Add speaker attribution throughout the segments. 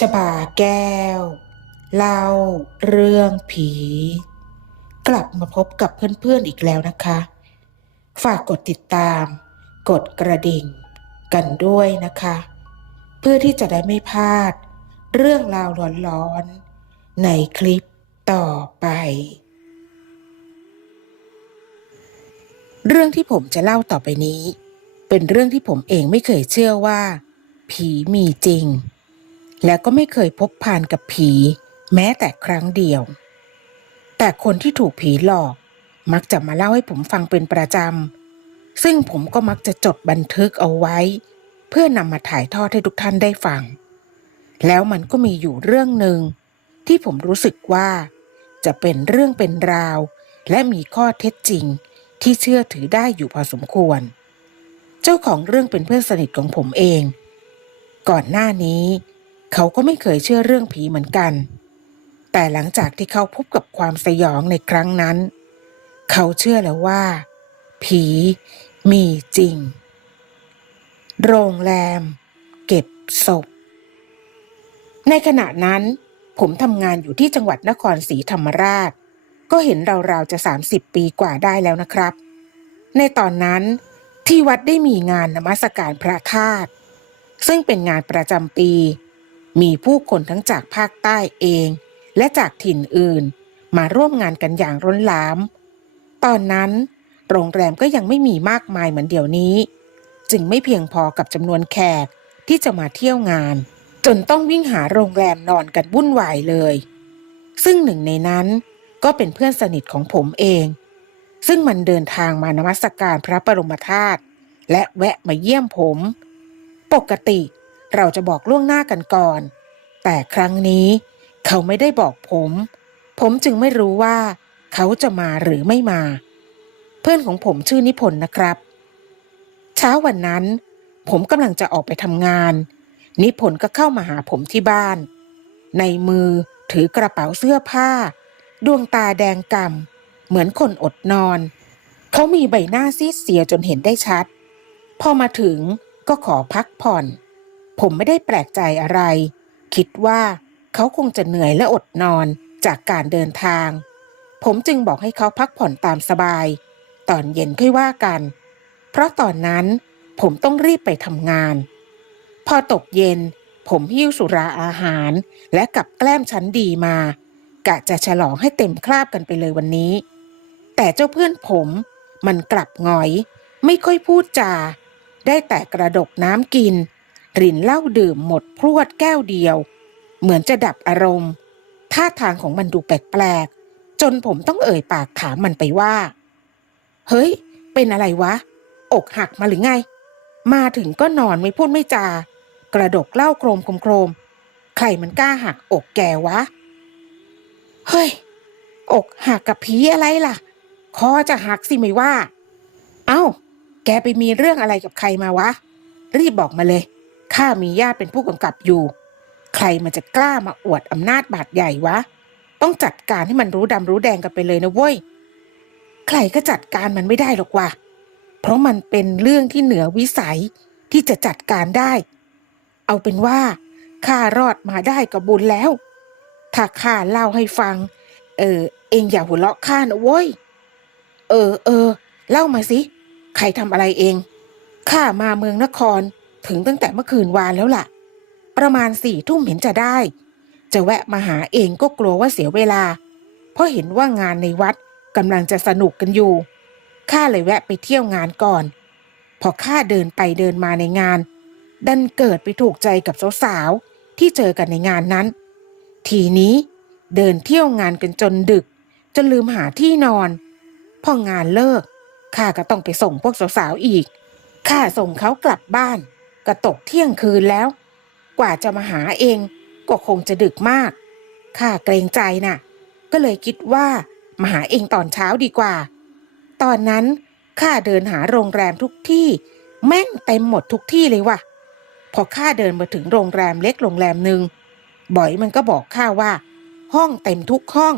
Speaker 1: ชบาแก้ว เล่าเรื่องผี กลับมาพบกับเพื่อนๆอีกแล้วนะคะ ฝากกดติดตาม กดกระดิ่ง กันด้วยนะคะ เพื่อที่จะได้ไม่พลาด เรื่องราวหลอนๆ ในคลิปต่อไป เรื่องที่ผมจะเล่าต่อไปนี้ เป็นเรื่องที่ผมเองไม่เคยเชื่อว่า ผีมีจริง และก็ไม่เคยพบผ่านกับผี แม้แต่ครั้งเดียว แต่คนที่ถูกผีหลอก มักจะมาเล่าให้ผมฟังเป็นประจำ ซึ่งผมก็มักจะจดบันทึกเอาไว้ เพื่อนำมาถ่ายทอดให้ทุกท่านได้ฟัง แล้วมันก็มีอยู่เรื่องหนึ่งที่ผมรู้สึกว่า จะเป็นเรื่องเป็นราว และมีข้อเท็จจริงที่เชื่อถือได้อยู่พอสมควร เจ้าของเรื่องเป็นเพื่อนสนิทของผมเอง ก่อนหน้านี้ เขาก็ไม่เคยเชื่อเรื่องผีเหมือนกัน แต่หลังจากที่เขาพบกับความสยองในครั้งนั้น เขาเชื่อแล้วว่า ผีมีจริง โรงแรม เก็บศพ ในขณะนั้นผมทำงานอยู่ที่จังหวัดนครศรีธรรมราช ก็เห็นราวๆจะ 30 ปีกว่าได้แล้วนะครับ ในตอนนั้นที่วัดได้มีงานนมัสการพระธาตุซึ่งเป็นงานประจำปี มีผู้คนทั้งจากภาคใต้เอง และจากถิ่นอื่น มาร่วมงานกันอย่างร้นหลาม ตอนนั้นโรงแรมก็ยังไม่มีมากมายเหมือนเดี๋ยวนี้ จึงไม่เพียงพอกับจำนวนแขกที่จะมาเที่ยวงาน จนต้องวิ่งหาโรงแรมนอนกันวุ่นวายเลย ซึ่งหนึ่งในนั้นก็เป็นเพื่อนสนิทของผมเอง ซึ่งมันเดินทางมานมัสการพระบรมธาตุและแวะมาเยี่ยมผม ปกติเเราจะบอกล่วงหน้ากันก่อน แต่ครั้งนี้ เขาไม่ได้บอกผม ผมจึงไม่รู้ว่า เขาจะมาหรือไม่มา เพื่อนของผมชื่อนิพนธ์นะครับ เช้าวันนั้น ผมกำลังจะออกไปทำงาน นิพนธ์ก็เข้ามาหาผมที่บ้าน ในมือถือกระเป๋าเสื้อผ้า ดวงตาแดงกำ่ำเหมือนคนอดนอน เขามีใบหน้าซีดเสียจนเห็นได้ชัด พอมาถึงก็ขอพักผ่อน ผมไม่ได้แปลกใจอะไร คิดว่าเขาคงจะเหนื่อยและอดนอนจากการเดินทาง ผมจึงบอกให้เขาพักผ่อนตามสบาย ตอนเย็นค่อยว่ากัน เพราะตอนนั้นผมต้องรีบไปทำงาน พอตกเย็น ผมหิ้วสุราอาหาร และกับแกล้มชั้นดีมา กะจะฉลองให้เต็มคราบกันไปเลยวันนี้ แต่เจ้าเพื่อนผมมันกลับงอย ไม่ค่อยพูดจา ได้แต่กระดกน้ำกิน รินเหล้าดื่มหมดพรวดแก้วเดียว เหมือนจะดับอารมณ์ท่าทางของมันดูแปลกๆจนผมต้องเอ่ยปากถามมันไปว่า เฮ้ย เป็นอะไรวะ อกหักมาหรือไง มาถึงก็นอนไม่พูดไม่จา กระดกเหล้าโครมโครมใครมันกล้าหักอกแกวะ เฮ้ย อกหักกับผีอะไรล่ะ คอจะหักสิไม่ว่า เอ้า แกไปมีเรื่องอะไรกับใครมาวะ รีบบอกมาเลย ข้ามีญาติเป็นผู้กำกับอยู่ ใครมันจะกล้ามาอวดอำนาจบาดใหญ่วะ ต้องจัดการให้มันรู้ดำรู้แดงกันไปเลยนะเว้ย ใครก็จัดการมันไม่ได้หรอกว่ะ เพราะมันเป็นเรื่องที่เหนือวิสัยที่จะจัดการได้ เอาเป็นว่าข้ารอดมาได้ก็บุญแล้ว ถ้าข้าเล่าให้ฟัง เออ เองอย่าหัวเราะข้านะเว้ย เออ เออ เล่ามาสิ ใครทำอะไรเอง ข้ามาเมืองนคร ถึงตั้งแต่เมื่อคืนวานแล้วล่ะ ประมาณสี่ทุ่มเห็นจะได้ จะแวะมาหาเองก็กลัวว่าเสียเวลา เพราะเห็นว่างานในวัดกำลังจะสนุกกันอยู่ ข้าเลยแวะไปเที่ยวงานก่อน พอข้าเดินไปเดินมาในงาน ดันเกิดไปถูกใจกับสาวๆที่เจอกันในงานนั้น ทีนี้เดินเที่ยวงานกันจนดึก จนลืมหาที่นอน พองานเลิกข้าก็ต้องไปส่งพวกสาวๆอีก ข้าส่งเขากลับบ้าน ก็ตกเที่ยงคืนแล้ว กว่าจะมาหาเองก็คงจะดึกมาก ข้าเกรงใจน่ะ ก็เลยคิดว่ามาหาเองตอนเช้าดีกว่า ตอนนั้นข้าเดินหาโรงแรมทุกที่ แม่งเต็มหมดทุกที่เลยว่ะ พอข้าเดินมาถึงโรงแรมเล็กโรงแรมหนึ่งบอยมันก็บอกข้าว่า ห้องเต็มทุกห้อง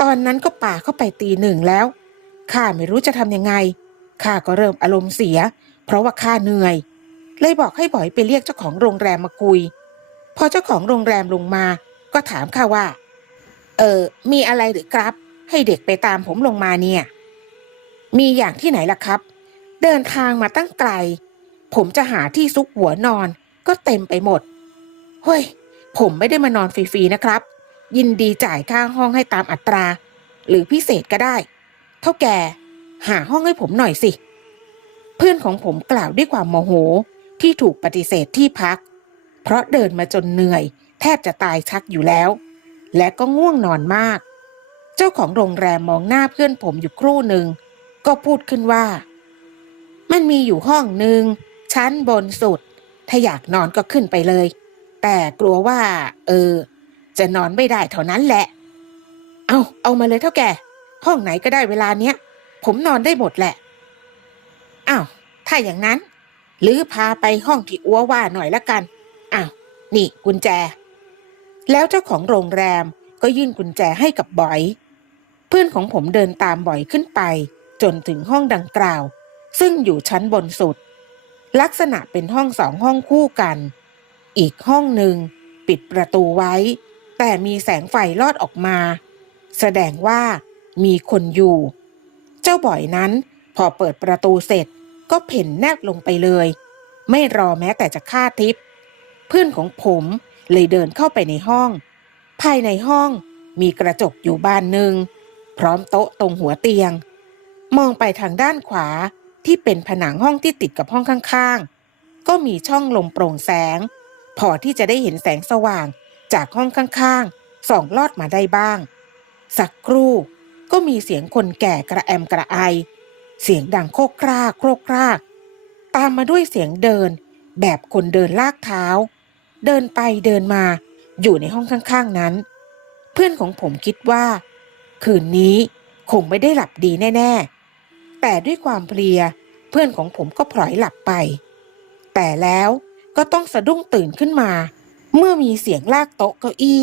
Speaker 1: ตอนนั้นก็ป่าเข้าไปตีหนึ่งแล้วข้าไม่รู้จะทำยังไงข้าก็เริ่มอารมณ์เสีย เพราะว่าข้าเหนื่อย เลยบอกให้บ่อยไปเรียกเจ้าของโรงแรมมาคุย พอเจ้าของโรงแรมลงมา ก็ถามข้าว่า เออ มีอะไรหรือครับ ให้เด็กไปตามผมลงมาเนี่ย มีอย่างที่ไหนล่ะครับ เดินทางมาตั้งไกล ผมจะหาที่ซุกหัวนอน ก็เต็มไปหมด เฮ้ย ผมไม่ได้มานอนฟรีๆนะครับ ยินดีจ่ายค่าห้องให้ตามอัตรา หรือพิเศษก็ได้ เท่าแก่ หาห้องให้ผมหน่อยสิ เพื่อนของผมกล่าวด้วยความโมโห ที่ถูกปฏิเสธที่พัก เพราะเดินมาจนเหนื่อย แทบจะตายชักอยู่แล้ว และก็ง่วงนอนมาก เจ้าของโรงแรมมองหน้าเพื่อนผมอยู่ครู่หนึ่ง ก็พูดขึ้นว่า มันมีอยู่ห้องหนึ่งชั้นบนสุด ถ้าอยากนอนก็ขึ้นไปเลย แต่กลัวว่า เออ จะนอนไม่ได้เท่านั้นแหละ เอาเอามาเลยเท่าแก่ ห้องไหนก็ได้เวลาเนี้ย ผมนอนได้หมดแหละ อ้าว ถ้าอย่างนั้น หรือพาไปห้องที่อัวว่าหน่อยละกัน อ้าว นี่กุญแจ แล้วเจ้าของโรงแรมก็ยื่นกุญแจให้กับบอย เพื่อนของผมเดินตามบอยขึ้นไป จนถึงห้องดังกล่าว ซึ่งอยู่ชั้นบนสุด ลักษณะเป็นห้องสองห้องคู่กัน อีกห้องหนึ่งปิดประตูไว้ แต่มีแสงไฟลอดออกมา แสดงว่ามีคนอยู่ เจ้าบ่อยนั้นพอเปิดประตูเสร็จ ก็เพ่นแนบลงไปเลย ไม่รอแม้แต่จะฆ่าทิพย์เพื่อนของผมเลยเดินเข้าไปในห้อง ภายในห้องมีกระจกอยู่บานหนึ่ง พร้อมโต๊ะตรงหัวเตียง มองไปทางด้านขวาที่เป็นผนังห้องที่ติดกับห้องข้างๆ ก็มีช่องลมโปร่งแสง พอที่จะได้เห็นแสงสว่างจากห้องข้างๆ ส่องลอดมาได้บ้าง สักครู่ก็มีเสียงคนแก่กระแอมกระไอ เสียงดังโครกครากโครกคราก ตามมาด้วยเสียงเดิน แบบคนเดินลากเท้า เดินไปเดินมาอยู่ในห้องข้างๆนั้น เพื่อนของผมคิดว่า คืนนี้คงไม่ได้หลับดีแน่ ๆ แต่ด้วยความเพลียเพื่อนของผมก็พลอยหลับไป แต่แล้วก็ต้องสะดุ้งตื่นขึ้นมา เมื่อมีเสียงลากโต๊ะเก้าอี้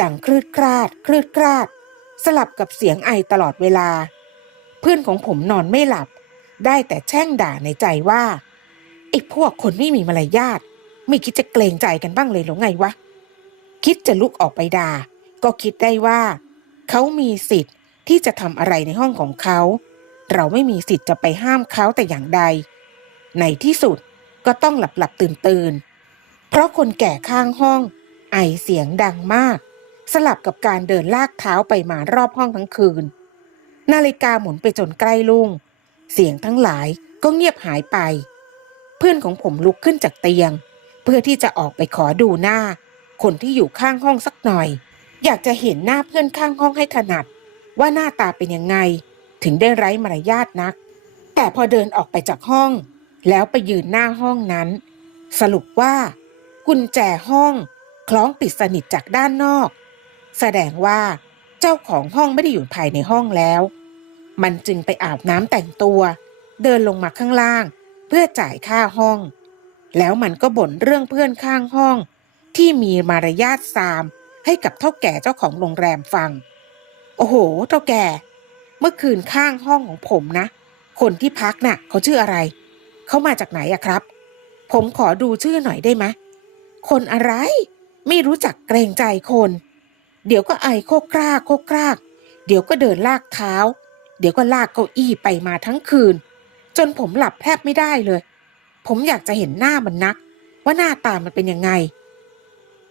Speaker 1: ดังคลืดคลาด คลืดคลาด สลับกับเสียงไอตลอดเวลา เพื่อนของผมนอนไม่หลับ ได้แต่แช่งด่าในใจว่าไอ้พวกคนไม่มีมารยาทไม่คิดจะเกรงใจกันบ้างเลยหรือไงวะ คิดจะลุกออกไปด่า ก็คิดได้ว่า เขามีสิทธิ์ที่จะทำอะไรในห้องของเขา เราไม่มีสิทธิ์จะไปห้ามเขาแต่อย่างใด ในที่สุดก็ต้องหลับหลับตื่นตื่นเพราะคนแก่ข้างห้อง ไอเสียงดังมาก สลับกับการเดินลากเท้าไปมารอบห้องทั้งคืน นาฬิกาหมุนไปจนใกล้ลุง เสียงทั้งหลายก็เงียบหายไป เพื่อนของผมลุกขึ้นจากเตียง เพื่อที่จะออกไปขอดูหน้า คนที่อยู่ข้างห้องสักหน่อย อยากจะเห็นหน้าเพื่อนข้างห้องให้ถนัด ว่าหน้าตาเป็นยังไง ถึงได้ไร้มารยาทนัก แต่พอเดินออกไปจากห้อง แล้วไปยืนหน้าห้องนั้น สรุปว่า กุญแจห้องคล้องปิดสนิทจากด้านนอก แสดงว่าเจ้าของห้องไม่ได้อยู่ภายในห้องแล้ว มันจึงไปอาบน้ำแต่งตัว เดินลงมาข้างล่าง เพื่อจ่ายค่าห้อง แล้วมันก็บ่นเรื่องเพื่อนข้างห้อง ที่มีมารยาทซามให้กับเท่าแก่เจ้าของโรงแรมฟัง โอ้โห เท่าแก่ เมื่อคืนข้างห้องของผมนะ คนที่พักน่ะ เขาชื่ออะไร เขามาจากไหนอะครับ ผมขอดูชื่อหน่อยได้ไหมคนอะไร ไม่รู้จักเกรงใจคน เดี๋ยวก็ไอโคกรากโคกราก เดี๋ยวก็เดินลากเท้า เดี๋ยวก็ลากเก้าอี้ไปมาทั้งคืน จนผมหลับแทบไม่ได้เลย ผมอยากจะเห็นหน้ามันนัก ว่าหน้าตามันเป็นยังไง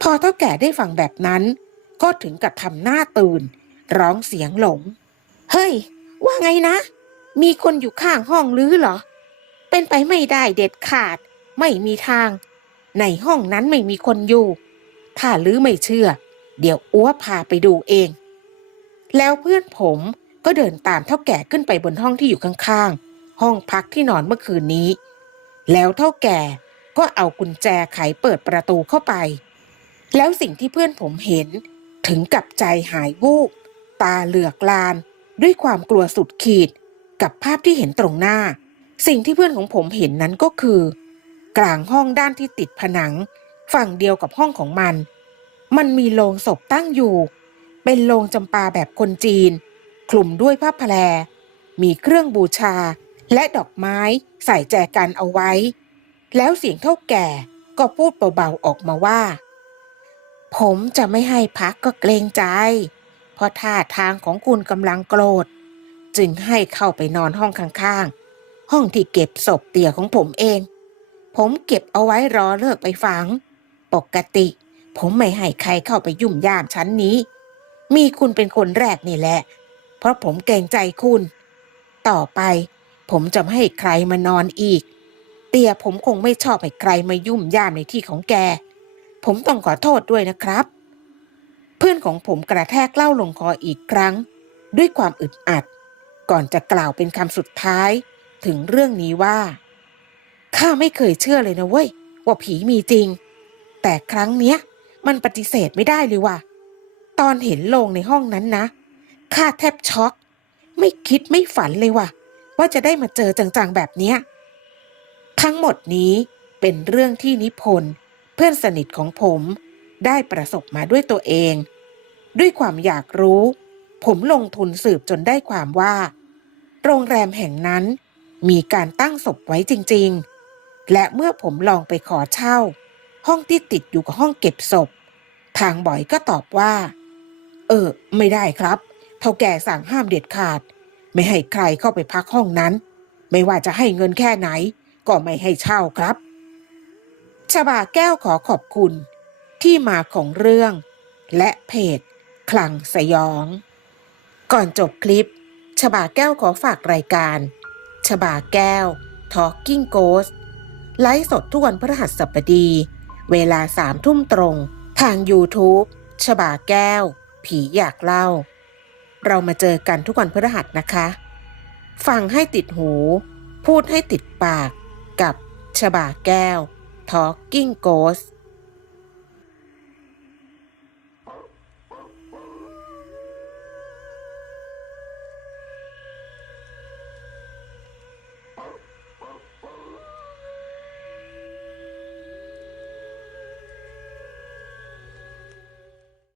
Speaker 1: พอเท่าแก่ได้ฟังแบบนั้น ก็ถึงกับทำหน้าตื่น ร้องเสียงหลง เฮ้ย ว่าไงนะ มีคนอยู่ข้างห้องหรือเหรอ เป็นไปไม่ได้เด็ดขาด ไม่มีทาง ในห้องนั้นไม่มีคนอยู่ ถ้าลือไม่เชื่อ เดี๋ยวอ้วพาไปดูเอง แล้วเพื่อนผม ก็เดินตามเท่าแก่ขึ้นไปบนห้องที่อยู่ข้างๆ ห้องพักที่นอนเมื่อคืนนี้ แล้วเท่าแก่ก็เอากุญแจไขเปิดประตูเข้าไป แล้วสิ่งที่เพื่อนผมเห็นถึงกับใจหายวูบ ตาเหลือกลาน ด้วยความกลัวสุดขีด กับภาพที่เห็นตรงหน้า สิ่งที่เพื่อนของผมเห็นนั้นก็คือ กลางห้องด้านที่ติดผนัง ฝั่งเดียวกับห้องของมัน มันมีโลงศพตั้งอยู่ เป็นโลงจำปาแบบคนจีน คลุมด้วยผ้าแพรมีเครื่องบูชาและดอกไม้ใส่แจกันเอาไว้ แล้วเสียงเท่าแก่ก็พูดเบาๆออกมาว่า ผมจะไม่ให้พักก็เกรงใจ เพราะท่าทางของคุณกำลังโกรธ จึงให้เข้าไปนอนห้องข้างๆ ห้องที่เก็บศพเตี่ยของผมเอง ผมเก็บเอาไว้รอเลิกไปฝัง ปกติ ผมไม่ให้ใครเข้าไปยุ่มย่ามชั้นนี้ มีคุณเป็นคนแรกนี่แหละ เพราะผมเกรงใจคุณ ต่อไปผมจะไม่ให้ใครมานอนอีก เตียผมคงไม่ชอบให้ใครมายุ่มย่ามในที่ของแก ผมต้องขอโทษด้วยนะครับ เพื่อนของผมกระแทกเหล่าลงคออีกครั้ง ด้วยความอึดอัด ก่อนจะกล่าวเป็นคำสุดท้าย ถึงเรื่องนี้ว่าข้าไม่เคยเชื่อเลยนะเว้ย ว่าผีมีจริง แต่ครั้งเนี้ย มันปฏิเสธไม่ได้เลยว่ะตอนเห็นโลงในห้องนั้นนะ ข้าแทบช็อก ไม่คิดไม่ฝันเลยว่ะ ว่าจะได้มาเจอจังๆแบบเนี้ย ทั้งหมดนี้เป็นเรื่องที่นิพนธ์เพื่อนสนิทของผมได้ประสบมาด้วยตัวเอง ด้วยความอยากรู้ ผมลงทุนสืบจนได้ความว่า โรงแรมแห่งนั้นมีการตั้งศพไว้จริง ๆ และเมื่อผมลองไปขอเช่า ห้องที่ติดอยู่กับห้องเก็บศพ ทางบ่อยก็ตอบว่า เออ ไม่ได้ครับ เท่าแก่สั่งห้ามเด็ดขาด ไม่ให้ใครเข้าไปพักห้องนั้น ไม่ว่าจะให้เงินแค่ไหน ก็ไม่ให้เช่าครับชบาแก้วขอขอบคุณ ที่มาของเรื่อง และเพจ คลังสยอง ก่อนจบคลิปชบาแก้วขอฝากรายการชบาแก้ว Talking Ghost ไลฟ์สดทุกวันพฤหัสบดี เวลาสามทุ่มตรง ทาง YouTube ชบาแก้ว ผีอยากเล่า เรามาเจอกันทุกวันพฤหัสนะคะ ฟังให้ติดหู พูดให้ติดปากกับชบาแก้ว Talking Ghost